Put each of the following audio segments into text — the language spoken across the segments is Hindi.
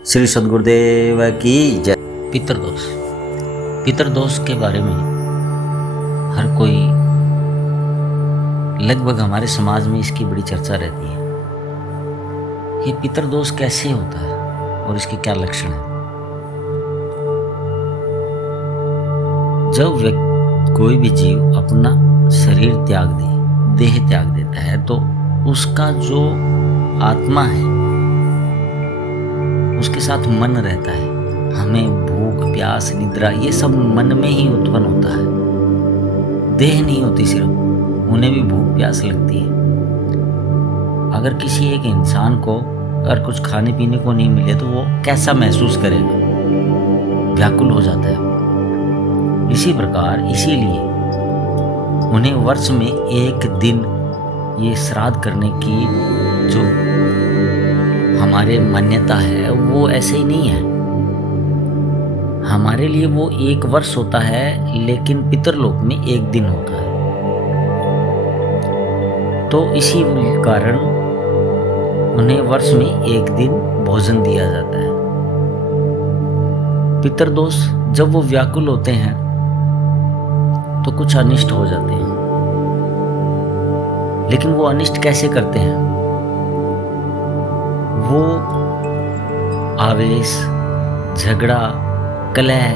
श्री सद्गुरुदेव की जय। पितृदोष। पितृदोष के बारे में हर कोई, लगभग हमारे समाज में इसकी बड़ी चर्चा रहती है। ये पितृदोष कैसे होता है और इसके क्या लक्षण हैं। जब कोई भी जीव अपना शरीर त्याग दे, देह त्याग देता है, तो उसका जो आत्मा है उसके साथ मन रहता है। हमें भूख, प्यास, निद्रा ये सब मन में ही उत्पन्न होता है। देह नहीं होती, सिर्फ उन्हें भी भूख प्यास लगती है। अगर किसी एक इंसान को अगर कुछ खाने पीने को नहीं मिले तो वो कैसा महसूस करेगा? व्याकुल हो जाता है। इसी प्रकार, इसीलिए उन्हें वर्ष में एक दिन ये श्राद्ध करने की जो हमारे मान्यता है वो ऐसे ही नहीं है। हमारे लिए वो एक वर्ष होता है, लेकिन पितरलोक में एक दिन होता है। तो इसी कारण उन्हें वर्ष में एक दिन भोजन दिया जाता है। पितरदोष, जब वो व्याकुल होते हैं तो कुछ अनिष्ट हो जाते हैं। लेकिन वो अनिष्ट कैसे करते हैं? वो आवेश, झगड़ा, कलह,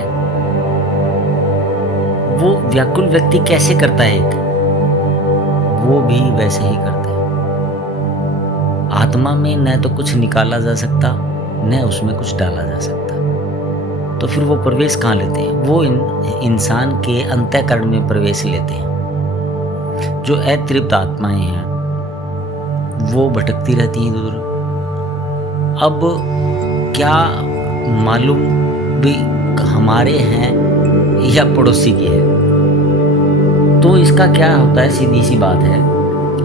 वो व्याकुल व्यक्ति कैसे करता है वो भी वैसे ही करते हैं। आत्मा में न तो कुछ निकाला जा सकता, न उसमें कुछ डाला जा सकता। तो फिर वो प्रवेश कहाँ लेते हैं? वो इंसान के अंतःकरण में प्रवेश लेते हैं। जो अतृप्त आत्माएं हैं वो भटकती रहती हैं दूर। अब क्या मालूम भी हमारे हैं या पड़ोसी के हैं? तो इसका क्या होता है, सीधी सी बात है,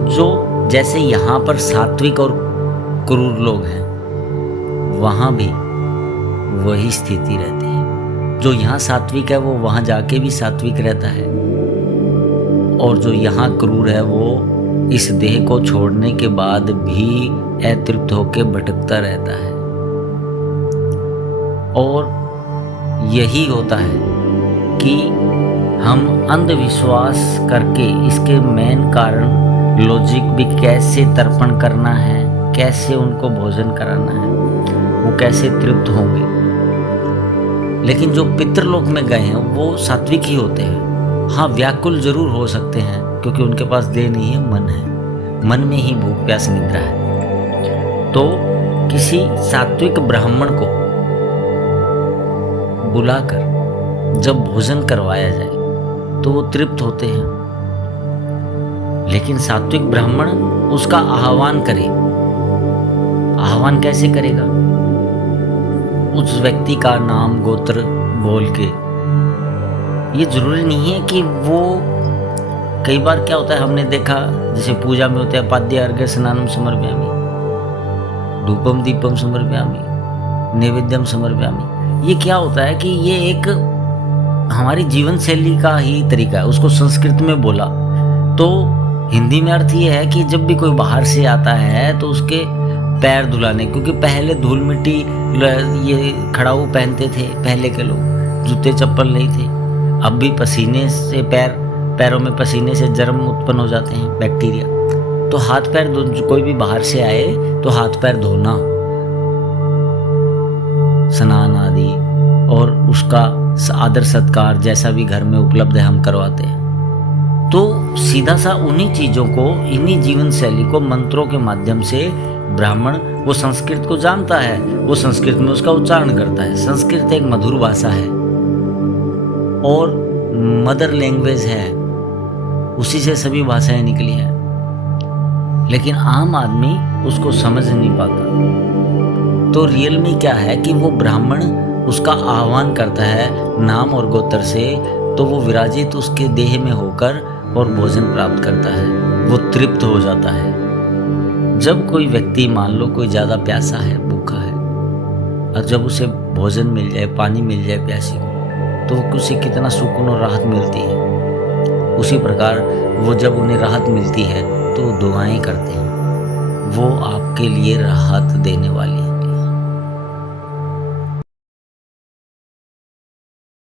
जो जैसे यहाँ पर सात्विक और क्रूर लोग हैं, वहाँ भी वही स्थिति रहती है। जो यहाँ सात्विक है वो वहाँ जाके भी सात्विक रहता है, और जो यहाँ क्रूर है वो इस देह को छोड़ने के बाद भी अतृप्त होकर भटकता रहता है। और यही होता है कि हम अंधविश्वास करके इसके मेन कारण लॉजिक भी, कैसे तर्पण करना है, कैसे उनको भोजन कराना है, वो कैसे तृप्त होंगे। लेकिन जो पितृलोक में गए हैं वो सात्विक ही होते हैं। हाँ, व्याकुल जरूर हो सकते हैं क्योंकि उनके पास देह नहीं है, मन है। मन में ही भूख प्यास निद्रा है। तो किसी सात्विक ब्राह्मण को बुलाकर जब भोजन करवाया जाए तो वो तृप्त होते हैं। लेकिन सात्विक ब्राह्मण उसका आह्वान करे। आह्वान कैसे करेगा? उस व्यक्ति का नाम गोत्र बोल के। ये जरूरी नहीं है कि वो, कई बार क्या होता है, हमने देखा जैसे पूजा में होता है, पाद्य अर्घ्य स्नानम समर्पयामि, धूपम दीपम समर्पयामि, नैवेद्यम समर्पयामि। ये क्या होता है कि ये एक हमारी जीवन शैली का ही तरीका है। उसको संस्कृत में बोला तो हिंदी में अर्थ ये है कि जब भी कोई बाहर से आता है तो उसके पैर धुलाने, क्योंकि पहले धूल मिट्टी ये खड़ाऊ पहनते थे पहले के लोग, जूते चप्पल नहीं थे। अब भी पसीने से पैरों में पसीने से जर्म उत्पन्न हो जाते हैं, बैक्टीरिया। तो हाथ पैर, कोई भी बाहर से आए तो हाथ पैर धोना, स्नान आदि, और उसका आदर सत्कार जैसा भी घर में उपलब्ध है हम करवाते हैं। तो सीधा सा उन्हीं चीज़ों को, इन्हीं जीवन शैली को मंत्रों के माध्यम से ब्राह्मण, वो संस्कृत को जानता है, वो संस्कृत में उसका उच्चारण करता है। संस्कृत एक मधुर भाषा है और मदर लैंग्वेज है, उसी से सभी भाषाएं निकली हैं। लेकिन आम आदमी उसको समझ नहीं पाता। तो रियल में क्या है कि वो ब्राह्मण उसका आह्वान करता है नाम और गोत्र से, तो वो विराजित उसके देह में होकर और भोजन प्राप्त करता है, वो तृप्त हो जाता है। जब कोई व्यक्ति, मान लो कोई ज़्यादा प्यासा है, भूखा है, और जब उसे भोजन मिल जाए, पानी मिल जाए प्यासी को, तो उसे कितना सुकून और राहत मिलती है। उसी प्रकार वो जब उन्हें राहत मिलती है तो दुआएं करते हैं, वो आपके लिए राहत देने वाली है।